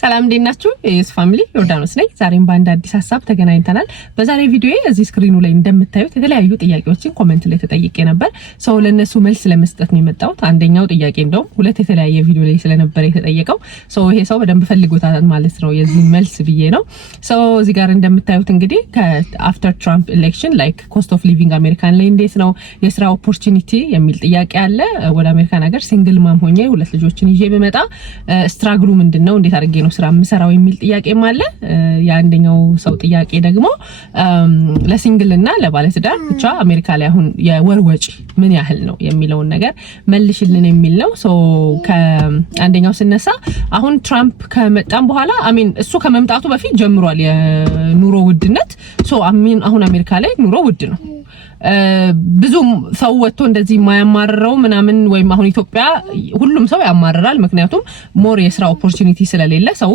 ሰላም እንዴናችሁ የዩስ ፋሚሊ ዮርዳኖስ ነኝ። ዛሬም በአንድ አዲስ ሐሳብ ተገናኝተናል። በዛሬ ቪዲዮ እዚህ ስክሪኑ ላይ እንደምታዩት የተለያዩ ጥያቄዎችን ኮሜንት ላይ ተጠይቄ ነበር። ሰው ለነሱ መልስ ለመስጠት ነው የመጣሁት። አንደኛው ጥያቄ እንደው ሁለት የተለያየ ቪዲዮ ላይ ስለነበር የተጠየቀው ሰው ይሄ ሰው በደንብ ፈልጎታል ማለት ነው የዚህ መልስ ብዬ ነው። ሰው እዚህ ጋር እንደምታዩት እንግዲህ ከአፍተር ትራምፕ ኤሌክሽን ላይክ ኮስት ኦፍ ሊቪንግ አሜሪካን ላይ እንዴት ነው የስራ ኦፖርቹኒቲ የሚል ጥያቄ አለ። ወደ አሜሪካን ሀገር ሲንግል ማም ሆኜ ሁለት ልጆችን ይዤ በመጣ ስትራግሉ ምንድነው እንዴት አድርጌ ነው ስራ መስራው የሚል ጥያቄም አለ። ያንደኛው ሰው ጥያቄ ደግሞ ለሲንግል እና ለባለትዳር ብቻ አሜሪካ ላይ አሁን የወር ወጪ ምን ያህል ነው የሚለውን ነገር መልሽልን የሚል ነው። ሶ ከአንደኛው ስነሳ አሁን ትራምፕ ከመጣም በኋላ እሱ ከመምጣቱ በፊት ጀምሯል የኑሮ ውድነት። ሶ አሁን አሜሪካ ላይ ኑሮ ውድ ነው። ብዙም ሰው ወጥቶ እንደዚህ የማያማርረው ምናምን ወይም አሁን ኢትዮጵያ ሁሉም ሰው ያማርራል። ምክንያቱም ሞር የስራ ኦፖርቹኒቲ ስለሌለ ሰው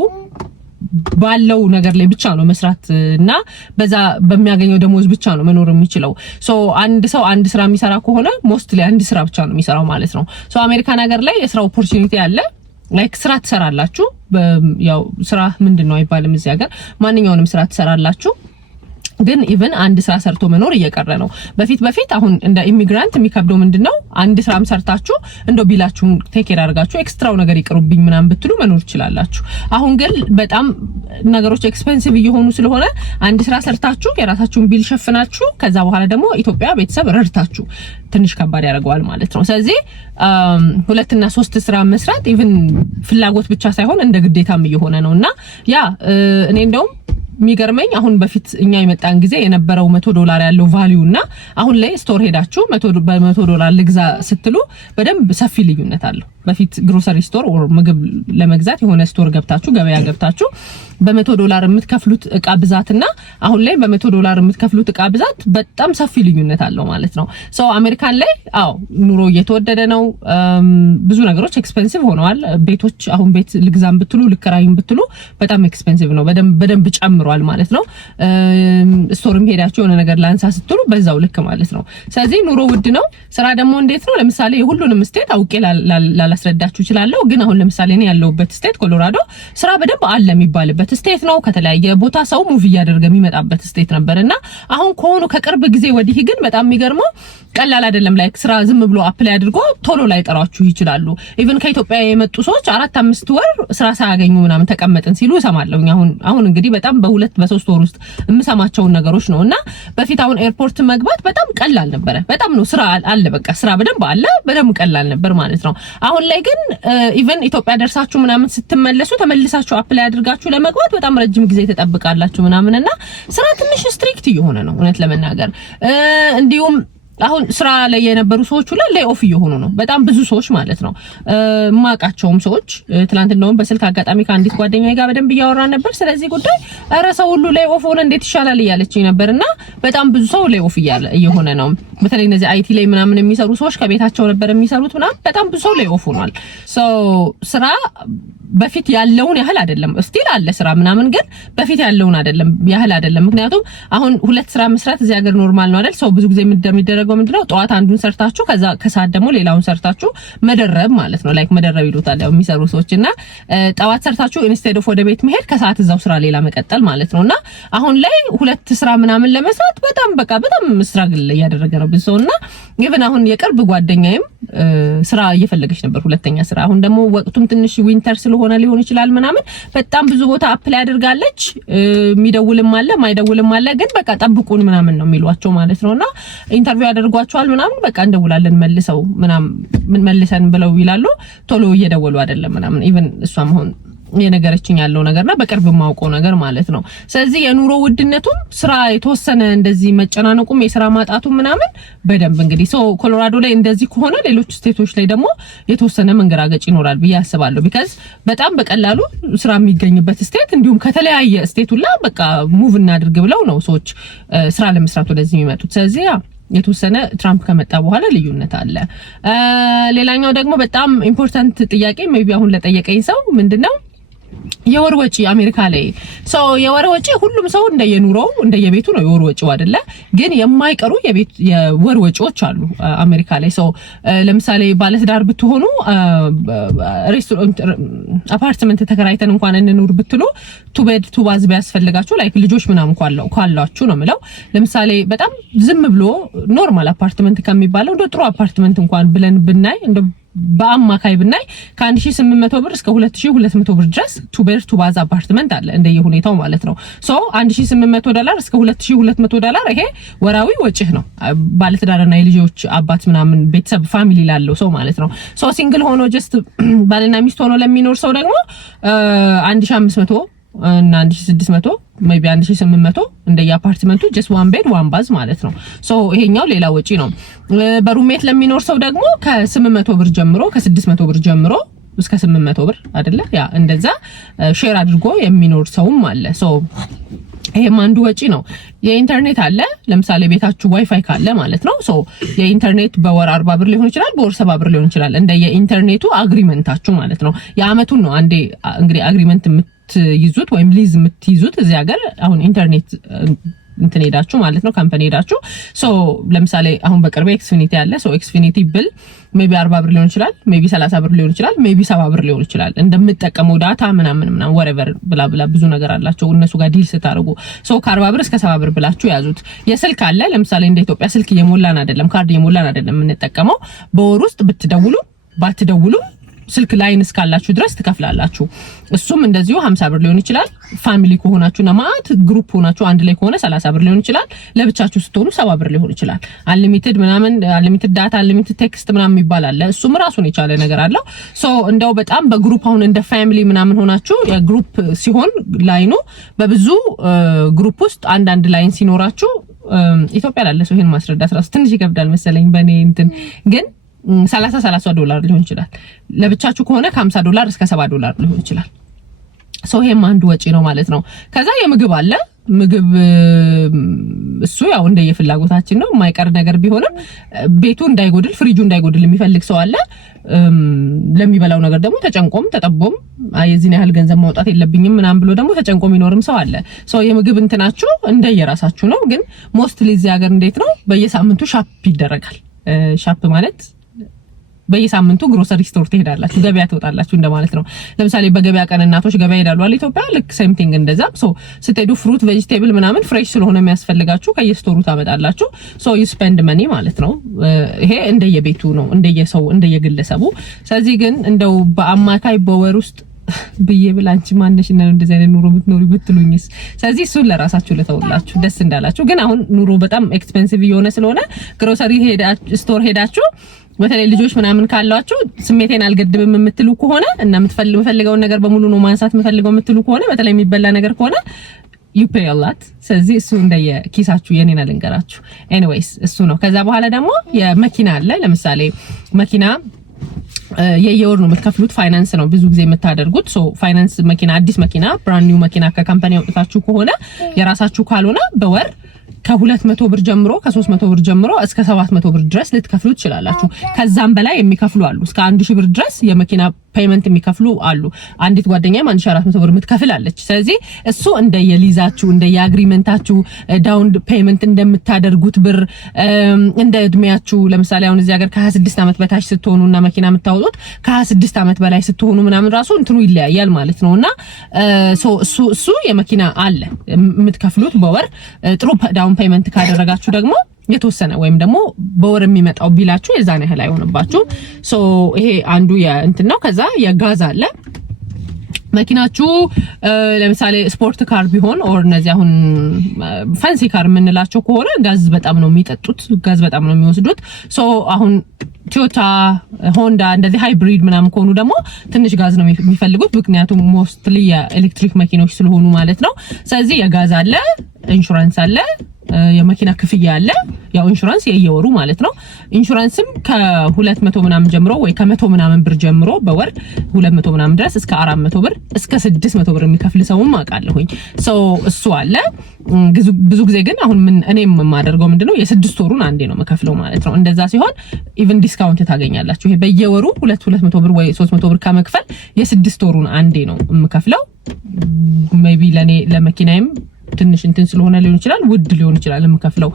ባለው ነገር ላይ ብቻ ነው መስራትና በዛ በሚያገኘው ደሞዝ ብቻ ነው መኖር የሚችለው። ሶ አንድ ሰው አንድ ስራ የሚሰራ ከሆነ ሞስትሊ አንድ ስራ ብቻ ነው የሚሰራው ማለት ነው። ሶ አሜሪካን ሀገር ላይ የስራ ኦፖርቹኒቲ አለ። ላይክ ስራ ትሰራላችሁ። ያው ስራ ምንድነው አይባልም እዚህ ሀገር ማንኛውንም ስራ ትሰራላችሁ። ግን ኢቭን አንድ ስራ ሰርቶ መኖር እየቀረ ነው። በፊት አሁን እንደ ኢሚግራንት የሚከብደው ምንድነው አንድ ስራም ሰርታችሁ እንደው ቢላችሁን ቴክ ኬር አድርጋችሁ ኤክስትራው ነገር ይቅሩብኝ ምናምን ብትሉ መኖር ይችላልላችሁ። አሁን ግን በጣም ነገሮች ኤክስፔንሲቭ እየሆኑ ስለሆነ አንድ ስራ ሰርታችሁ የራሳችሁን ቢል ሸፍናችሁ ከዛ በኋላ ደግሞ ኢትዮጵያ ቤተሰብ ረድታችሁ ትንሽ ከባድ ያደርገዋል ማለት ነው። ስለዚህ ሁለትና ሶስት ስራ መስራት ኢቭን ፍላጎት ብቻ ሳይሆን እንደ ግዴታም እየሆነ ነውና ያ እኔ እንደውም የሚገርመኝ አሁን በፊት እኛ የመጣን ጊዜ የነበረው $100 ያለው ቫልዩና አሁን ላይ ስቶር ሄዳችሁ $100 ልግዛ ስትሉ በደንብ ሰፊ ልዩነት አለው። በፊት ግሮሰሪ ስቶር ኦር ምግብ ለመግዛት የሆነ ስቶር ገብታችሁ ገበያ ገብታችሁ $100 የምትከፍሉት እቃ ብዛትና አሁን ላይ $100 የምትከፍሉት እቃ ብዛት በጣም ሰፊ ልዩነት አለው ማለት ነው። ሶ አሜሪካን ላይ ኑሮ እየተወደደ ነው። ብዙ ነገሮች ኤክስፔንሲቭ ሆነዋል። ቤቶች አሁን ቤት ልግዛም ብትሉ ልከራይም ብትሉ በጣም ኤክስፔንሲቭ ነው። በደንብ ጨምሯል ማለት ነው። ስቶርም ሄዳችሁ የሆነ ነገር ላንሳ ስትሉ በዛው ልክ ማለት ነው። ስለዚህ ኑሮ ውድ ነው። ስራ ደግሞ እንዴት ነው? ለምሳሌ የሁሉንም ስቴት አውቄ ላላስረዳችሁ ይችላልው። ግን አሁን ለምሳሌ እኔ ያለሁበት ስቴት ኮሎራዶ ስራ በደንብ አለ የሚባልበት ስቴት ነው። ከተለያየ ቦታ ሰው ሙቭ እያደረገ የሚመጣበት ስቴት ነበርና አሁን ከቅርብ ጊዜ ወዲህ ግን በጣም የሚገርመው ቀላል አይደለም። ላይክ ስራ ዝም ብሎ አፕላይ አድርጎ ቶሎ ላይ ጠራችሁ ይችላሉ። ኢቭን ከኢትዮጵያ የመጡ ሰዎች 4-5 ወር ስራ ሳያገኙ ምናምን ተቀመጥን ሲሉ እሰማለሁ። አሁን እንግዲህ በጣም በ2-3 ወር ውስጥ የምሰማቸው ነገሮች ነውና በፊት አሁን ኤርፖርት መግባት በጣም ቀላል ነበር። በጣም ነው ስራ አለ፣ በቃ ስራ በደንብ አለ፣ በደንብ ቀላል ነበር ማለት ነው። አሁን ላይ ግን ኢቭን ኢትዮጵያ ደርሳችሁ ምናምን ስትመለሱ ተመልሳችሁ አፕላይ አድርጋችሁ ለመግባት በጣም ረጅም ጊዜ ተጠብቃላችሁ ምናምንና ስራ ትንሽ ስትሪክት እየሆነ ነው እውነት ለመናገር። እንዲሁም አሁን ስራ ላይ የነበሩ ሰዎች ሁሉ ሌይ ኦፍ እየሆኑ ነው። በጣም ብዙ ሰዎች ማለት ነው። ማቃቸውም ሰዎች ትላንት እንደውም በስልክ አጋጣሚ ከአንዲት ጓደኛዬ ጋር በደንብ እያወራን ነበር ስለዚህ ጉዳይ። ኧረ ሰው ሁሉ ሌይ ኦፍ ሆነ እንዴት ይሻላል እያለችኝ ነበርና በጣም ብዙ ሰው ሌይ ኦፍ እየሆነ ነው። በተለይ እነዚህ አይቲ ላይ ምናምን የሚሰሩ ሰዎች ከቤታቸው ነበር የሚሰሩት ምናምን በጣም ብዙ ሰው ሌይ ኦፍ ሆኗል። ስራ በፊት ያለውን ያህል አይደለም። ስቲል አለ ስራ ምናምን ግን በፊት ያለውን አይደለም። ምክንያቱም አሁን ሁለት ስራ መስራት እዚህ ሀገር ኖርማል ነው አይደል? ሰው ብዙ ጊዜ እንደሚደረገው ምንድነው ጠዋት አንዱን ሰርታችሁ ከዛ ከሰዓት ደግሞ ሌላውን ሰርታችሁ መደረብ ማለት ነው። ላይክ መደረብ ይሉታል ያው የሚሰሩ ሰዎችና ጠዋት ሰርታችሁ ኢንስቴድ ኦፍ ወደ ቤት መሄድ ከሰዓት እዛው ስራ ሌላ መቀጠል ማለት ነውና አሁን ላይ ሁለት ስራ ምናምን ለመስራት በጣም ስትራግል እያደረገ ነው ብዙ ሰውና ኢቭን አሁን የቅርብ ጓደኛዬም ስራ እየፈለገች ነበር ሁለተኛ ስራ። አሁን ደግሞ ወቅቱም ትንሽ ዊንተር ስለሆነ ሊሆን ይችላል ምናምን በጣም ብዙ ቦታ አፕላይ አድርጋለች። የሚደውልም አለ ማይደውልም አለ። ግን በቃ ጠብቁን ምናምን ነው የሚሏቸው ማለት ነውና ኢንተርቪው ያደርጓቸዋል ምናምን በቃ እንደውላለን መልሰው ምናምን መልሰን ብለው ይላሉ። ቶሎ እየደወሉ አይደለም ምናምን ኢቭን እሷም አሁን የነገረችኝ ያለው ነገርና በቅርብ ማውቀው ነገር ማለት ነው። ስለዚህ የኑሮ ውድነቱም ስራ የተወሰነ እንደዚህ መጨናነቁም የስራ ማጣቱ ምናምን በደንብ እንግዲህ ኮሎራዶ ላይ እንደዚህ ከሆነ ሌሎች ስቴቶች ላይ ደግሞ የተወሰነ መንገራገጭ ይኖራል ብዬ አስባለሁ። ቢካዝ በጣም በቀላሉ ስራ የሚገኝበት ስቴት እንዲሁም ከተለያየ ስቴት ሁላ በቃ ሙቭ እናድርግ ብለው ነው ሰዎች ስራ ለመስራት ወደዚህ የሚመጡት። ስለዚህ የተወሰነ ትራምፕ ከመጣ በኋላ ልዩነት አለ። ሌላኛው ደግሞ በጣም ኢምፖርታንት ጥያቄ ሜቢ አሁን ለጠየቀኝ ሰው ምንድነው የወር ወጪ አሜሪካ ላይ የወር ወጪ ሁሉም ሰው እንደየኑሮው እንደየቤቱ ነው የወር ወጪው አይደለ ግን የማይቀሩ የወር ወጪዎች አሉ አሜሪካ ላይ ለምሳሌ ባለትዳር ብትሆኑ ሬስቶራንት አፓርትመንት ተከራይተን እንኳን እንኑር ብትሉ ቱ ቤድ ቱ ባዝ ቢያስፈልጋችሁ ላይክ ልጆች ምናምን ካላችሁ ነው የምለው ለምሳሌ በጣም ዝም ብሎ ኖርማል አፓርትመንት ከሚባለው እንደ ጥሩ አፓርትመንት እንኳን ብለን ብናይ እንደ በአማካይ ብናይ ከ1800 ብር እስከ 2200 ብር ድረስ ቱ ቤድ ቱ ባዝ አፓርትመንት አለ እንደየሁኔታው ማለት ነው $1800 እስከ $2200 ይሄ ወራዊ ወጪህ ነው ባለትዳርና የልጆች አባት ምናምን ቤተሰብ ፋሚሊ ላለው ሰው ማለት ነው ሲንግል ሆኖ ጀስት ባልና ሚስት ሆኖ ለሚኖር ሰው ደግሞ 1500 እና 1600 maybe 1800 እንደየአፓርትመንቱ just one bed one bath ማለት ነው ይሄኛው ሌላ ወጪ ነው በሩሜት ለሚኖር ሰው ደግሞ ከ800 ብር ጀምሮ ከ600 ብር ጀምሮ እስከ 800 ብር አይደለ ያ እንደዛ ሼር አድርጎ የሚኖር ሰውም አለ ይሄም አንዱ ወጪ ነው የኢንተርኔት አለ ለምሳሌ ቤታችሁ ዋይፋይ ካለ ማለት ነው የኢንተርኔት በወር 40 ብር ሊሆን ይችላል በወር 70 ብር ሊሆን ይችላል እንደየኢንተርኔቱ አግሪመንታችሁ ማለት ነው የአመቱን ነው አንዴ እንግዲህ አግሪመንት የምትይዙት ወይም ሊዝ የምትይዙት እዚህ ሀገር አሁን ኢንተርኔት እንትን ሄዳችሁ ማለት ነው ካምፓኒ ሄዳችሁ ለምሳሌ አሁን በቅርብ ኤክስፊኒቲ አለ ኤክስፊኒቲ ብል ሜቢ 40 ብር ሊሆን ይችላል ሜቢ 30 ብር ሊሆን ይችላል ሜቢ 70 ብር ሊሆን ይችላል እንደምትጠቀመው ዳታ ምናምን whatever ብላ ብዙ ነገር አላቸው እነሱ ጋር ዲል ስታደርጉ ከ40 ብር እስከ 70 ብር ብላችሁ ያዙት የስልክ አለ ለምሳሌ እንደ ኢትዮጵያ ስልክ እየሞላን አይደለም ካርድ እየሞላን አይደለም የምንጠቀመው በወር ውስጥ ብትደውሉ ባትደውሉ ስልክ ላይን እስካላችሁ ድረስ ትከፍላላችሁ እሱም እንደዚሁ 50 ብር ሊሆን ይችላል ፋሚሊ ከሆናችሁና ማት ግሩፕ ሆናችሁ አንድ ላይ ከሆነ 30 ብር ሊሆን ይችላል ለብቻችሁ ስትሆኑ 70 ብር ሊሆን ይችላል አንሊሚትድ ምናምን አንሊሚትድ ዳታ አንሊሚትድ ቴክስት ምናምን ይባላል እሱም ራሱን የቻለ ነገር አለው እንደው በጣም በግሩፕ አሁን እንደ ፋሚሊ ምናምን ሆናችሁ የግሩፕ ሲሆን ላይኑ በብዙ ግሩፕ ውስጥ አንድ ላይን ሲኖራችሁ ኢትዮጵያ ላለ ሰው ይሄን ማስረዳት ራሱ ትንሽ ይከብዳል መሰለኝ በኔ እንትን ግን $30 ሊሆን ይችላል ለብቻችሁ ከሆነ $50 እስከ $70 ሊሆን ይችላል ይሄም አንዱ ወጪ ነው ማለት ነው ከዛ የምግብ አለ ምግብ እሱ ያው እንደየፍላጎታችን ነው የማይቀር ነገር ቢሆንም ቤቱ እንዳይጎድል ፍሪጁ እንዳይጎድል የሚፈልግ ሰው አለ ለሚበላው ነገር ደግሞ ተጨንቆም ተጠቦም የዚህን ያህል ገንዘብ ማውጣት የለብኝም ምናም ብሎ ደግሞ ተጨንቆም ይኖርም ሰው አለ የምግብ እንትናችሁ እንደየራሳችሁ ነው ግን ሞስትሊ እዚህ ሀገር እንዴት ነው በየሳምንቱ ሻፕ ይደረጋል ሻፕ ማለት በየሳምንቱ ግሮሰሪ ስቶር ትሄዳላችሁ ገበያ ትወጣላችሁ እንደማለት ነው ለምሳሌ በገበያ ቀን እናቶች ገበያ ይሄዳሉ አይደል ኢትዮጵያ ልክ ሴም ቲንግ እንደዛ ስትሄዱ ፍሩት ቬጂቴብል ምናምን ፍሬሽ ስለሆነ የሚያስፈልጋችሁ ከየስቶሩ ታመጣላችሁ you spend money ማለት ነው ይሄ እንደየቤቱ ነው እንደየሰው እንደየግለሰቡ ስለዚህ ግን እንደው በአማካይ በወር ውስጥ በየብላንቺ ማነሽ እና እንደዚህ አይነት ኑሮ ብትኖሪ ብትሉኝስ ስለዚህ እሱ ለራሳችሁ ለተውላችሁ ደስ እንዳላችሁ ግን አሁን ኑሮ በጣም ኤክስፔንሲቭ የሆነ ስለሆነ ግሮሰሪ ስቶር ሄዳችሁ በተለይ ልጆች ምናምን ካላችሁ ስሜቴን አልገድብም የምትሉ ከሆነ እና የምትፈልገው ነገር በሙሉ ነው ማንሳት የምፈልገው የምትሉ ከሆነ በተለይ የሚበላ ነገር ከሆነ you pay a lot ስለዚህ እሱ እንደየኪሳችሁ የኔና ልንገራችሁ anyways እሱ ነው ከዛ በኋላ ደግሞ የመኪና አለ ለምሳሌ መኪና የየወር ነው የምትከፍሉት ፋይናንስ ነው ብዙ ጊዜ የምታደርጉት ፋይናንስ መኪና አዲስ መኪና ብራንድ ኒው መኪና ከካምፓኒ አውጥታችሁ ከሆነ የራሳችሁ ካልሆነ በወር ከ200 ብር ጀምሮ ከ300 ብር ጀምሮ እስከ 700 ብር ድረስ ልትከፍሉ ትችላላችሁ ከዛም በላይ የሚከፍሉ አሉ እስከ 1000 ብር ድረስ የመኪና ፔመንት የሚከፍሉ አሉ አንዲት ጓደኛዬ 1400 ብር የምትከፍላለች ስለዚህ እሱ እንደየሊዛችሁ እንደየአግሪመንታችሁ ዳውን ፔመንት እንደምታደርጉት ብር እንደ እድሜያችሁ ለምሳሌ አሁን እዚህ ሀገር ከ26 አመት በታች ስትሆኑና መኪና የምታወጡት ከ26 አመት በላይ ስትሆኑ ምናምን ራሱ እንትኑ ይለያያል ማለት ነውና እሱ የመኪና አለ የምትከፍሉት በወር ጥሩ ዳውን ፔመንት ካደረጋችሁ ደግሞ የተወሰነ ወይም ደግሞ በወር የሚመጣው ቢላችሁ የዛን ያህል አይሆንባችሁ ይሄ አንዱ የእንትን ነው ከዛ የጋዝ አለ መኪናችሁ ለምሳሌ ስፖርት ካር ቢሆን ኦር እነዚህ አሁን ፋንሲ ካር የምንላቸው ከሆነ ጋዝ በጣም ነው የሚጠጡት ጋዝ በጣም ነው የሚወስዱት አሁን ቶዮታ ሆንዳ እንደዚህ ሃይብሪድ ምናምን ከሆኑ ደግሞ ትንሽ ጋዝ ነው የሚፈልጉት ምክንያቱም ሞስትሊ የኤሌክትሪክ መኪኖች ስለሆኑ ማለት ነው ስለዚህ የጋዝ አለ ኢንሹራንስ አለ የመኪና ክፍያ አለ ያው ኢንሹራንስ የየወሩ ማለት ነው ኢንሹራንስም ከ200 ምናምን ጀምሮ ወይ ከ100 ምናምን ብር ጀምሮ በወር 200 ምናምን ድረስ እስከ 400 ብር እስከ 600 ብር የሚከፍል ሰውም አውቃለሁኝ እሱ አለ ብዙ ጊዜ ግን አሁን እኔም የማደርገው ምንድነው የ6 ወሩን አንዴ ነው መከፍለው ማለት ነው እንደዛ ሲሆን ኢቭን ዲስካውንት ታገኛላችሁ ይሄ በየወሩ 200 ብር ወይ 300 ብር ከመክፈል የ6 ወሩን አንዴ ነው የምከፍለው ሜቢ ለመኪናዬም ትንሽ እንትን ስለሆነ ሊሆን ይችላል ውድ ሊሆን ይችላል የምከፍለው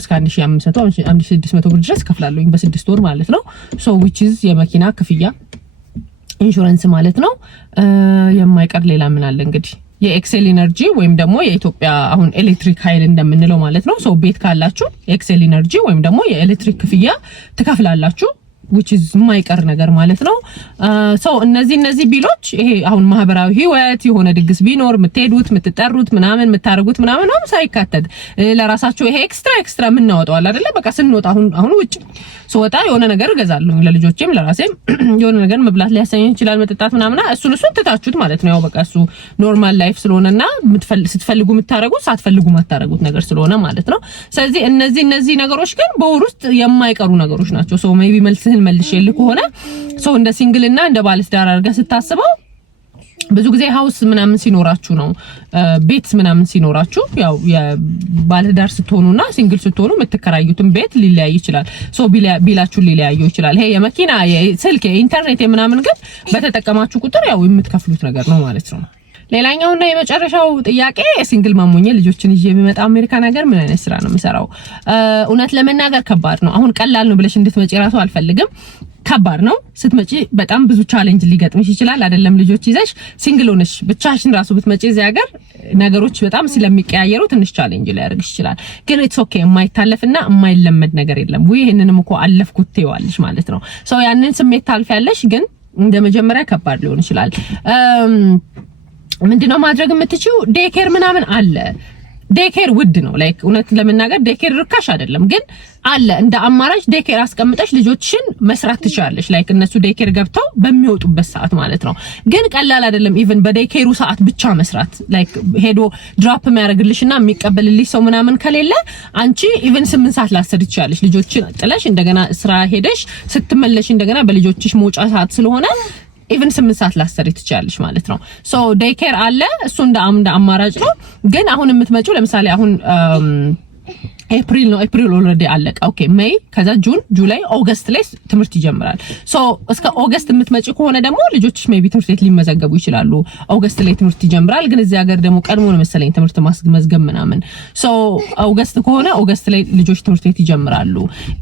እስከ 1500 1600 ብር ድረስ ከፍላለሁኝ በ6 ወር ማለት ነው ሶ which is የመኪና ክፍያ ኢንሹራንስ ማለት ነው የማይቀር ሌላ ምን አለ እንግዲህ የኤክሴል ኢነርጂ ወይም ደግሞ የኢትዮጵያ አሁን ኤሌክትሪክ ኃይል እንደምንለው ማለት ነው ሶ ቤት ካላችሁ ኤክሴል ኢነርጂ ወይም ደግሞ የኤሌክትሪክ ክፍያ ትከፍላላችሁ which is የማይቀር ነገር ማለት ነው ሶ እነዚህ ቢሎች ይሄ አሁን ማህበራዊ ህይወት የሆነ ድግስ ቢኖር የምትሄዱት የምትጠሩት ምናምን የምታረጉት ምናምን ነው ሳይካተት ለራሳችሁ ይሄ ኤክስትራ ምን እናወጣው አይደለ በቃ ስንወጣ አሁን ውጭ ስወጣ የሆነ ነገር እገዛለሁ ለልጆቼም ለራሴም የሆነ ነገር መብላት ሊያሰኘኝ ይችላል መጠጣት ምናምን እሱን ትታችሁት ማለት ነው ያው በቃ እሱ ኖርማል ላይፍ ስለሆነና ስትፈልጉ የምታረጉት ሳትፈልጉ ማታረጉት ነገር ስለሆነ ማለት ነው ስለዚህ እነዚህ ነገሮች ግን በወር ውስጥ የማይቀሩ ነገሮች ናቸው ሶ ሜቢ መልስህን መልሽልህ ከሆነ ሶ እንደ ሲንግልና እንደ ባለትዳር አድርገህ ስታስበው ብዙ ጊዜ ሃውስ ምናምን ሲኖራችሁ ነው ቤት ምናምን ሲኖራችሁ ያው የባለትዳር ስትሆኑና ሲንግል ስትሆኑ የምትከራዩትን ቤት ሊለያይ ይችላል ሶ ቢላችሁ ሊለያዩ ይችላል ይሄ የመኪና የስልክ የኢንተርኔት የምናምን ግን በተጠቀማችሁ ቁጥር ያው የምትከፍሉት ነገር ነው ማለት ነው ሌላኛውና የመጨረሻው ጥያቄ ሲንግል ማሞኘ ልጆችን ይዤ የሚመጣ አሜሪካ ነገር ምን አይነት ስራ ነው የምሰራው እውነት ለመናገር ከባድ ነው አሁን ቀላል ነው ብለሽ እንድትመጪ ራሱ አልፈልግም ከባድ ነው ስትመጪ በጣም ብዙ ቻሌንጅ ሊገጥምሽ ይችላል አይደለም ልጆች ይዘሽ ሲንግል ሆነሽ ብቻሽን ራሱ ብትመጪ እዚህ ሀገር ነገሮች በጣም ስለሚቀያየሩ ትንሽ ቻሌንጅ ሊያደርግሽ ይችላል ግን ኢትስ ኦኬ የማይታለፍና የማይለመድ ነገር የለም ወይ ይሄንንም እኮ አለፍኩት ትይዋለሽ ማለት ነው ሶ ያንን ስሜት ታልፊያለሽ ግን እንደመጀመሪያ ከባድ ሊሆን ይችላል ምንድነው ማድረግ የምትችይው ዴኬር ምናምን አለ ዴኬር ውድ ነው ላይክ እውነት ለመናገር ዴኬር ርካሽ አይደለም ግን አለ እንደ አማራጭ ዴኬር አስቀምጠሽ ልጆችሽን መስራት ትችላለሽ ላይክ እነሱ ዴኬር ገብተው በሚወጡበት ሰዓት ማለት ነው ግን ቀላል አይደለም ኢቭን በዴኬሩ ሰዓት ብቻ መስራት ላይክ ሄዶ ድሮፕ የሚያደርግልሽና የሚቀበልልሽ ሰው ምናምን ከሌለ አንቺ ኢቭን 8 ሰዓት ላሰድ ትችላለሽ ልጆችን ጥለሽ እንደገና ስራ ሄደሽ ስትመለሽ እንደገና በልጆችሽ መውጫ ሰዓት ስለሆነ even 8 ሰዓት ላሰሪ ትችላለሽ ማለት ነው ሶ ዴይኬር አለ እሱ እንደ አማራጭ ነው ግን አሁን የምትመጪው ለምሳሌ አሁን ኤፕሪል ኦልሬዲ አለቀ ኦኬ ሜይ ከዛ ጁን ጁላይ ኦገስት ላይ ትምህርት ይጀምራል ሶ እስከ ኦገስት የምትመጪ ከሆነ ደግሞ ልጆችሽ ሜቢ ትምህርት ቤት ሊመዘገቡ ይችላሉ ኦገስት ላይ ትምህርት ይጀምራል ግን እዚህ ሀገር ደግሞ ቀድሞ ነው መሰለኝ ትምህርት ማስመዝገብ ምናምን ሶ ኦገስት ከሆነ ኦገስት ላይ ልጆች ትምህርት ቤት ይጀምራሉ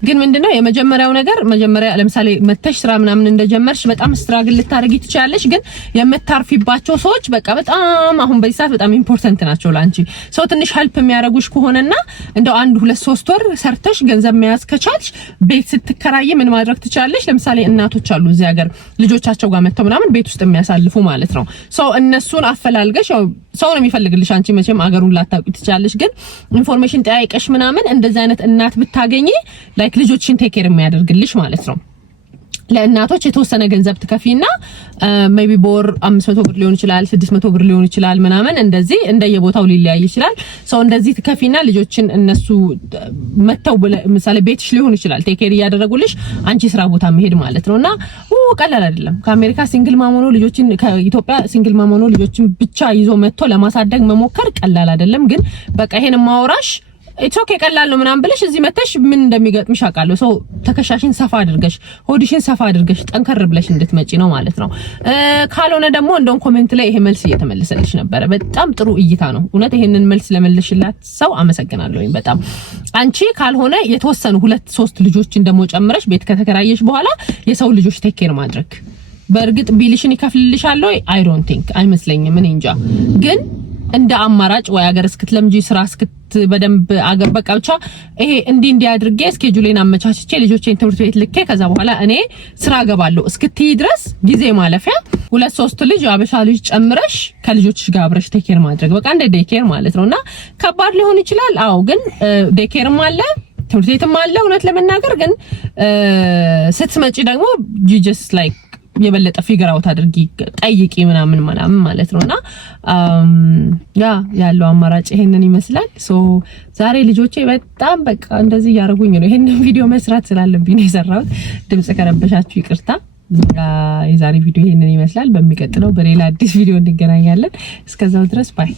ግን ምንድነው የመጀመሪያው ነገር መጀመሪያ ለምሳሌ መተሽ ስራ ምናምን እንደጀመርሽ በጣም ስትራግል ልታረጊ ትችላለሽ ግን የምታርፊባቸው ሰዎች በቃ በጣም አሁን በዚህ ሰዓት በጣም ኢምፖርታንት ናቸው ላንቺ ሶ ትንሽ ሄልፕ የሚያረጉሽ ከሆነና እንደው 1-2-3 ወር ሰርተሽ ገንዘብ መያዝ ከቻልሽ ቤት ስትከራይ ምን ማድረግ ትችላለሽ ለምሳሌ እናቶች አሉ እዚህ ሀገር ልጆቻቸው ጋር መተው ምናምን ቤት ውስጥ የሚያሳልፉ ማለት ነው ሶ እነሱን አፈላልገሽ ያው ሰው ነው የሚፈልግልሽ አንቺ መቼም አገሩን ላታውቂ ትችላለሽ ግን ኢንፎርሜሽን ጠያይቀሽ ምናምን እንደዚህ አይነት እናት ብታገኚ ላይክ ልጆችሽን ቴክ ኬር የሚያደርግልሽ ማለት ነው ለእናቶች የተወሰነ ገንዘብ ትከፊና ሜቢ ቦር 500 ብር ሊሆን ይችላል 600 ብር ሊሆን ይችላል ምናምን እንደዚህ እንደየቦታው ሊለያይ ይችላል ሶ እንደዚህ ትከፊና ልጆችን እነሱ መተው ለምሳሌ ቤትሽ ሊሆን ይችላል ቴክ ኬር ያደረጉልሽ አንቺ ስራ ቦታ መሄድ ማለት ነውና ቀላል አይደለም ከአሜሪካ ሲንግል ማሞኖ ልጆችን ከኢትዮጵያ ሲንግል ማሞኖ ልጆችን ብቻ ይዞ መጥቶ ለማሳደግ መሞከር ቀላል አይደለም ግን በቃ ይሄን ማውራሽ ኢትስ ኦኬ ቀላል ነው ምናምን ብለሽ እዚህ መተሽ ምን እንደሚገጥምሽ አውቃለሁ ሶ ተከሻሽን ሰፋ አድርገሽ ሆዲሽን ሰፋ አድርገሽ ጠንከር ብለሽ እንድትመጪ ነው ማለት ነው ካልሆነ ደግሞ እንደው ኮሜንት ላይ ይሄ መልስ እየተመለሰልሽ ነበር በጣም ጥሩ እይታ ነው እውነት ይሄንን መልስ ለመለሽላት ሰው አመሰግናለሁ በጣም አንቺ ካልሆነ የተወሰኑ 2-3 ልጆችን ደግሞ ጨምረሽ ቤት ከተከራየሽ በኋላ የሰው ልጆች ቴክ ኬር ማድረግ በእርግጥ ቢልሽን ይከፍልልሻል ወይ አይ ዶንት ቲንክ አይመስለኝም ምን እንጃ ግን እንደ አማራጭ ወይ ሀገር እስክትለምጂ ስራ በደንብ አገር በቃ ብቻ ይሄ እንዲ አድርጌ ስኬጁሌን አመቻችቼ ልጆቼን ትምህርት ቤት ልኬ ከዛ በኋላ እኔ ስራ ገባለሁ እስክትይ ድረስ ጊዜ ማለፊያ 2-3 ልጅ አበሻ ልጅ ጨምረሽ ከልጆችሽ ጋር አብረሽ ቴክ ኬር ማድረግ በቃ እንደ ዴይ ኬር ማለት ነውና ከባድ ሊሆን ይችላል አዎ ግን ዴይ ኬርም አለ ትምህርት ቤትም አለ እውነት ለመናገር ግን ስትመጪ ደግሞ you just like የበለጠ ፊገር አውት አድርጊ ጠይቂ ምናምን ማለት ነውና ያለው አማራጭ ይሄንን ይመስላል ሶ ዛሬ ልጆቼ በጣም በቃ እንደዚህ ያርጉኝ ነው ይሄንን ቪዲዮ መስራት ስላለብኝ ነው የሰራሁት ድምጽ ከረበሻችሁ ይቅርታ የዛሬ ቪዲዮ ይሄንን ይመስላል በሚቀጥለው በሌላ አዲስ ቪዲዮ እንገናኛለን እስከዛው ድረስ ባይ